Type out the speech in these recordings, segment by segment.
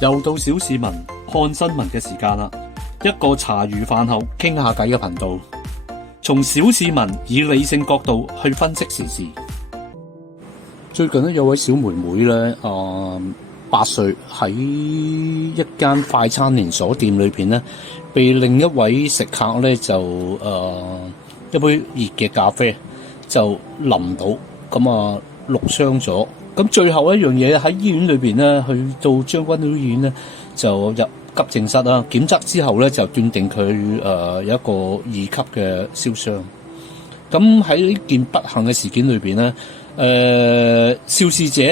又到小市民看新聞嘅時間啦，一個茶餘飯後傾下偈嘅頻道，從小市民以理性角度去分析時事。最近咧有位小妹妹咧，8歲喺一間快餐連鎖店裏邊咧，被另一位食客咧就一杯熱嘅咖啡就淋到，咁燙傷咗。咁最後一樣嘢喺醫院裏邊咧，去到將軍澳醫院咧就入急症室啦，檢測之後咧就斷定佢有一個2級嘅燒傷。咁喺呢件不幸嘅事件裏邊咧，肇事者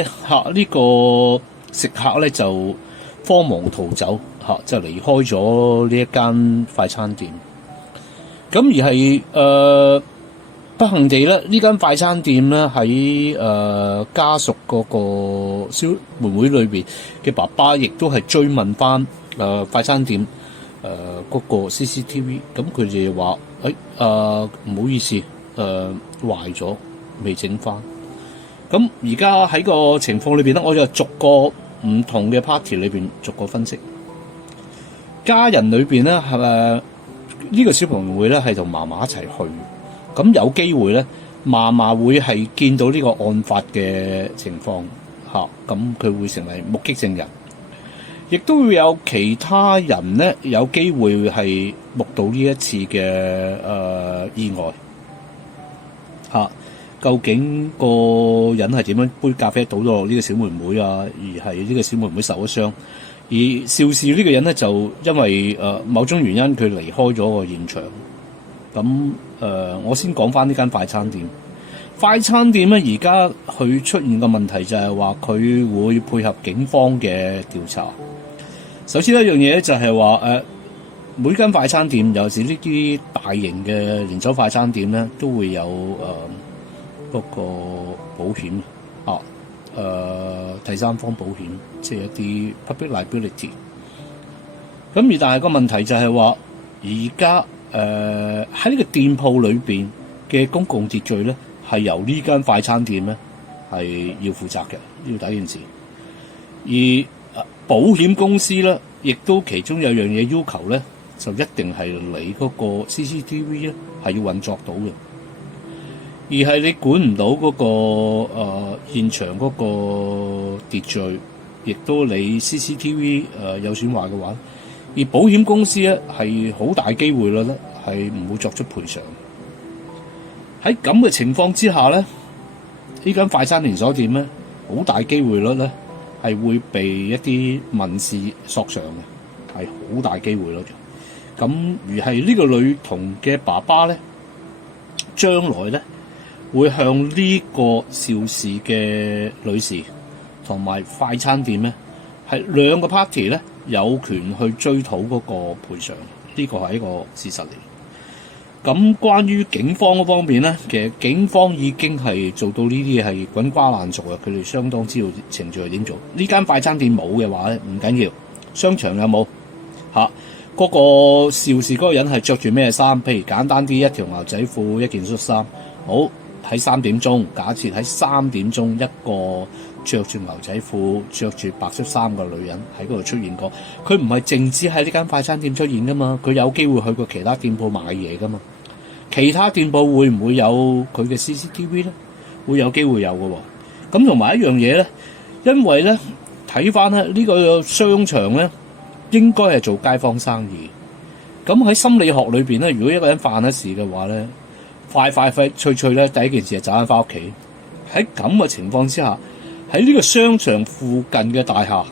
呢個食客咧就慌忙逃走就離開咗呢一間快餐店。咁而係不幸地咧，呢間快餐店咧喺家屬嗰個小妹妹裏邊嘅爸爸，亦都係追問翻快餐店嗰個 CCTV。咁佢哋話唔好意思，壞咗未整翻。咁而家喺個情況裏邊咧，我就逐個唔同嘅 party 裏邊逐個分析。家人裏邊咧係咪呢個小朋友會咧係同嫲嫲一齊去？咁有機會咧，嫲嫲會係見到呢個案發嘅情況咁佢會成為目擊證人，亦都會有其他人咧有機會係目睹呢一次嘅意外究竟個人係點樣杯咖啡倒咗落呢個小妹妹而係呢個小妹妹受咗傷，而肇事呢個人咧就因為某種原因佢離開咗個現場。咁我先講翻呢間快餐店。快餐店咧而家佢出現個問題就係話佢會配合警方嘅調查。首先一樣嘢咧就係話每間快餐店，尤其是呢啲大型嘅連鎖快餐店咧，都會有嗰個保險第三方保險，即係一啲 public liability。咁但係個問題就係話而家喺呢個店鋪裏邊嘅公共秩序咧，係由呢間快餐店咧係要負責嘅，呢個第一件事。而保險公司咧，亦都其中有樣嘢要求咧，就一定係你嗰個 CCTV 咧係要運作到嘅，而係你管唔到嗰個現場嗰個秩序，亦都你 CCTV 有損壞嘅話，而保險公司咧係好大機會率咧係唔會作出賠償。喺咁嘅情況之下咧，呢間快餐連鎖店咧好大機會率咧係會被一啲民事索償嘅，係好大機會率嘅。咁而係呢個女童嘅爸爸咧，將來咧會向呢個肇事嘅女士同埋快餐店咧係兩個 party 咧有權去追討嗰個賠償，呢個係一個事實嚟。咁關於警方嗰方面咧，其實警方已經係做到呢啲嘢係滾瓜爛熟嘅，佢哋相當知道程序係點做。呢間快餐店冇嘅話咧，唔緊要，商場有冇嗰個肇事嗰個人係着住咩衫？譬如簡單啲，一條牛仔褲，一件恤衫。好，喺3點鐘，假設喺3點鐘，一個着住牛仔褲、着住白色衫嘅女人喺嗰度出現過。佢唔係淨止喺呢間快餐店出現噶嘛，佢有機會去過其他店鋪買嘢噶嘛。其他店鋪會唔會有佢嘅 CCTV 咧？會有機會有嘅喎。咁同埋一樣嘢咧，因為咧睇翻咧呢個商場咧應該係做街坊生意。咁喺心理學裏邊咧，如果一個人犯咗事嘅話咧，快脆咧，第一件事係走翻屋企。喺咁嘅情況之下，喺呢個商場附近嘅大廈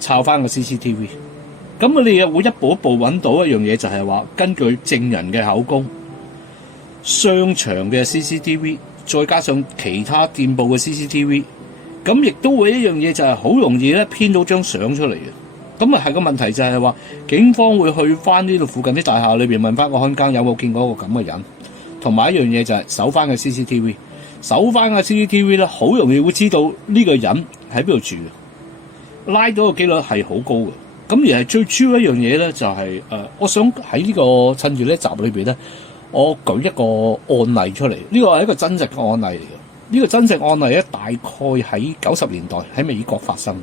抄翻個 CCTV。咁你又會一步一步揾到一樣嘢，就係話根據證人嘅口供、商場嘅 CCTV， 再加上其他店鋪嘅 CCTV， 咁亦都會一樣嘢就係好容易咧編到張相出嚟嘅。咁係個問題就係話，警方會去翻呢度附近啲大廈裏邊問翻個看更有冇見過一個咁嘅人，同埋一樣嘢就係搜翻個 CCTV， 搜翻個 CCTV 咧，好容易會知道呢個人喺邊度住嘅，拉到嘅機率係好高嘅。咁而係最主要一樣嘢咧，就係我想喺呢個趁住呢集裏邊咧，我舉一個案例出嚟。呢個係一個真實嘅案例嚟嘅。呢個真實案例咧，大概喺90年代喺美國發生。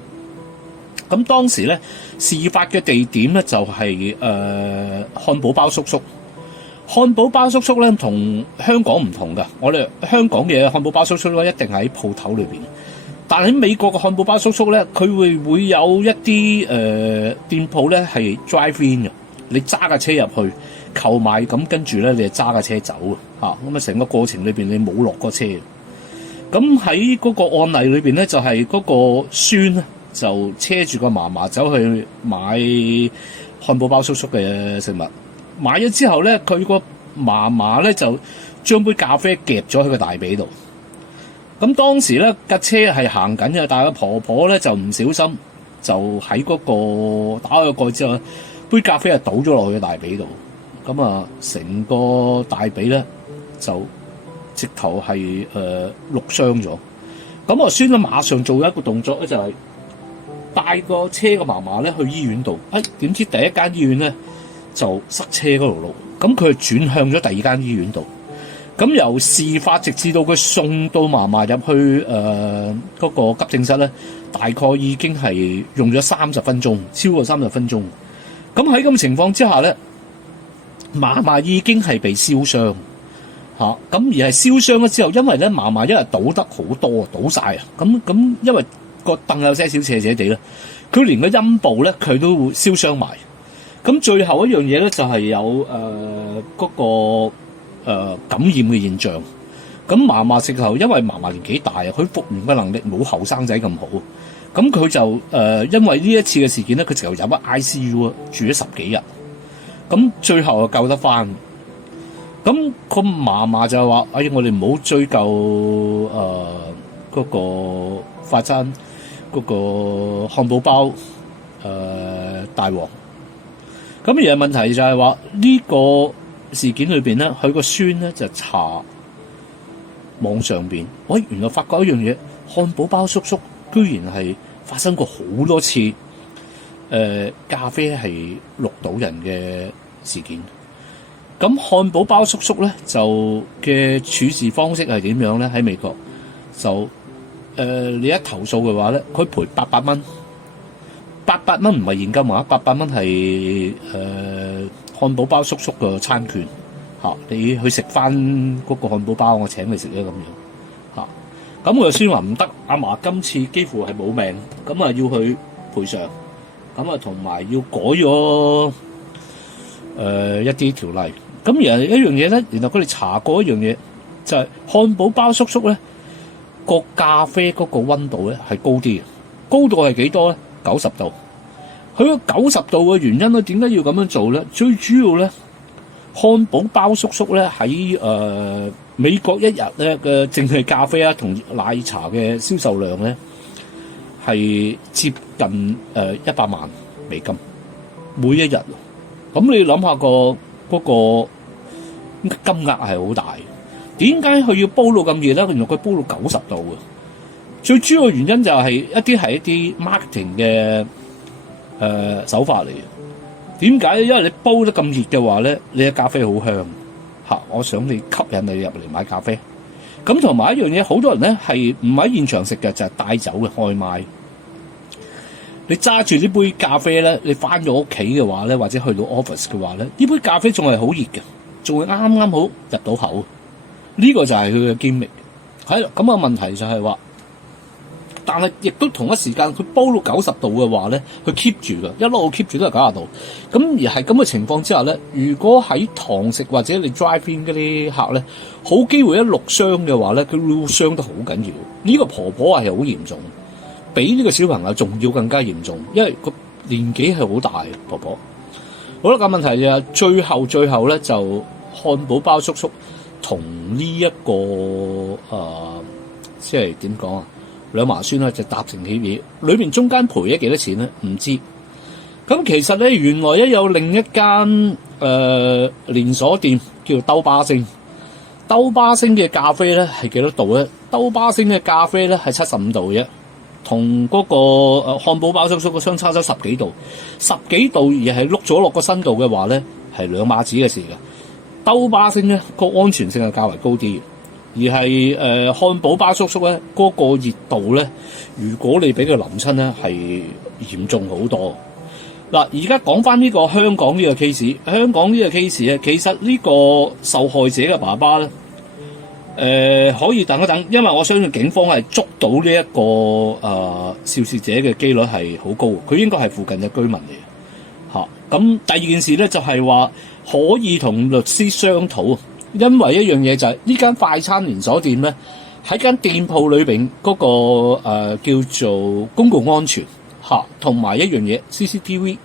咁當時咧事發嘅地點咧就係漢堡包叔叔。漢堡包叔叔咧同香港唔同㗎，我哋香港嘅漢堡包叔叔咧一定喺鋪頭裏邊，但喺美國嘅漢堡包叔叔咧，佢會有一啲店鋪咧係 drive in 嘅，你揸架車入去購買，咁跟住咧你就揸架車走啊，咁啊成個過程裏邊你冇落過車。咁喺嗰個案例裏邊咧，就係嗰個孫咧就車住個嫲嫲走去買漢堡包叔叔嘅食物。買咗之後咧，佢個嫲嫲咧就將杯咖啡夾咗喺個大髀度。咁當時咧架車係行緊嘅，但係個婆婆咧就唔小心就喺嗰個打開個蓋之後，杯咖啡啊倒咗落去個大髀度。咁啊，成個大髀咧就直頭係淥傷咗。咁我孫咧馬上做一個動作咧，就係帶個車個嫲嫲咧去醫院度。點知第一間醫院咧就塞車嗰條路，咁佢轉向咗第二間醫院度。咁由事發直至到佢送到嫲嫲入去嗰個急症室咧，大概已經係用咗30分鐘，超過30分鐘。咁喺咁嘅情況之下咧，嫲嫲已經係被燒傷嚇，咁而係燒傷咗之後，因為咧嫲嫲因為倒得好多，倒晒啊，咁因為個凳有些少斜斜地咧，佢連個陰部咧佢都會燒傷埋。咁最後一樣嘢咧就係有嗰個感染嘅現象。咁嫲嫲直頭因為嫲嫲年紀大啊，佢復原嘅能力冇後生仔咁好。咁佢就因為呢一次嘅事件咧，佢直頭入咗 ICU 啊，住咗10幾日。咁最後就救得翻。咁個嫲嫲就話：我哋唔好追究嗰個發生嗰個漢堡包大王。咁而係問題就係話呢個事件裏邊咧，佢個孫咧就查網上邊，原來發覺一樣嘢，漢堡包叔叔居然係發生過好多次咖啡係淥到人嘅事件。咁漢堡包叔叔咧就嘅處事方式係點樣咧？喺美國就你一投訴嘅話咧，佢賠800蚊。800蚊唔係現金啊，800蚊係漢堡包叔叔嘅餐券嚇，你去食翻嗰個漢堡包，我請你食咧咁樣嚇。咁我就先話唔得，阿嫲今次幾乎係冇命，咁啊要去賠償，咁啊同埋要改咗一啲條例。咁而係一樣嘢咧，原來佢哋查過一樣嘢，就係漢堡包叔叔咧個咖啡嗰個溫度咧係高啲嘅，高度係幾多咧？90度。佢個90度嘅原因咧，點解要咁樣做咧？最主要咧，漢堡包叔叔咧喺美國一日咧嘅淨係咖啡啊同奶茶嘅銷售量咧係接近100萬美金每一日。咁你諗下嗰個金額係好大。點解佢要煲到咁熱咧？原來佢煲到90度嘅。最主要嘅原因就係一啲 marketing 嘅手法嚟嘅。點解咧？因為你煲得咁熱嘅話咧，你嘅咖啡好香嚇。我想你吸引你入嚟買咖啡。咁同埋一樣嘢，好多人咧係唔喺現場食嘅，就係帶走嘅外賣。你揸住呢杯咖啡咧，你翻咗屋企嘅話咧，或者去到 office 嘅話咧，呢杯咖啡仲係好熱嘅，仲係啱啱好入到口。呢個就係佢嘅堅力。係咁嘅問題就係話。但係亦都同一時間，佢煲到90度嘅話咧，佢 keep 住嘅，一路 keep 住都係90度。咁而係咁嘅情況之下咧，如果喺堂食或者你 drive in 嗰啲客咧，好機會一淥傷嘅話咧，佢會傷得好緊要。呢個婆婆係好嚴重，比呢個小朋友仲要更加嚴重，因為個年紀係好大嘅婆婆。好啦，咁問題就係最後咧，就漢堡包叔叔同呢一個即係點講啊？兩嫲孫咧就達成協議，裏面中間賠咗幾多錢咧？唔知。咁其實咧，原來有另一間連鎖店叫做兜巴星。兜巴星嘅咖啡咧係幾多度咧？兜巴星嘅咖啡咧係75度嘅，同嗰個漢堡包叔叔嘅相差咗10幾度。10幾度而係碌咗落個身度嘅話咧，係兩碼子嘅事㗎。兜巴星咧個安全性係較為高啲嘅。而係漢堡包叔叔咧嗰個熱度咧，如果你俾佢淋親咧，係嚴重好多。嗱，而家講翻呢個香港呢個 case， 香港呢個 case 咧，其實呢個受害者嘅爸爸咧，可以等一等，因為我相信警方係捉到呢一個肇事者嘅機率係好高，佢應該係附近嘅居民嚟嘅嚇。咁第二件事咧就係話可以同律師商討，因為一樣嘢就係呢間快餐連鎖店咧喺間店鋪裏邊嗰個叫做公共安全嚇，同埋一樣嘢 CCTV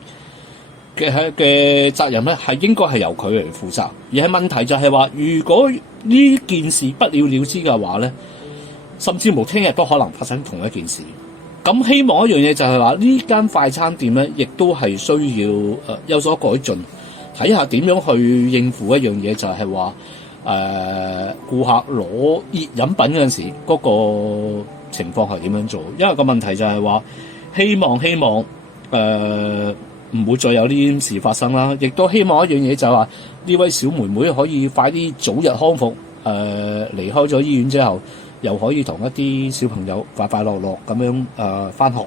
嘅責任咧係應該係由佢嚟負責，而係問題就係話，如果呢件事不了了之嘅話咧，甚至乎聽日都可能發生同一件事。咁希望一樣嘢就係話呢間快餐店咧，亦都係需要有所改進，睇下點樣去應付一樣嘢，就係話顧客攞熱飲品嗰陣時嗰個情況係點樣做？因為個問題就係話希望唔會再有呢啲事發生啦，亦都希望一樣嘢就係話呢位小妹妹可以快啲早日康復，離開咗醫院之後，又可以同一啲小朋友快快樂樂咁樣返學。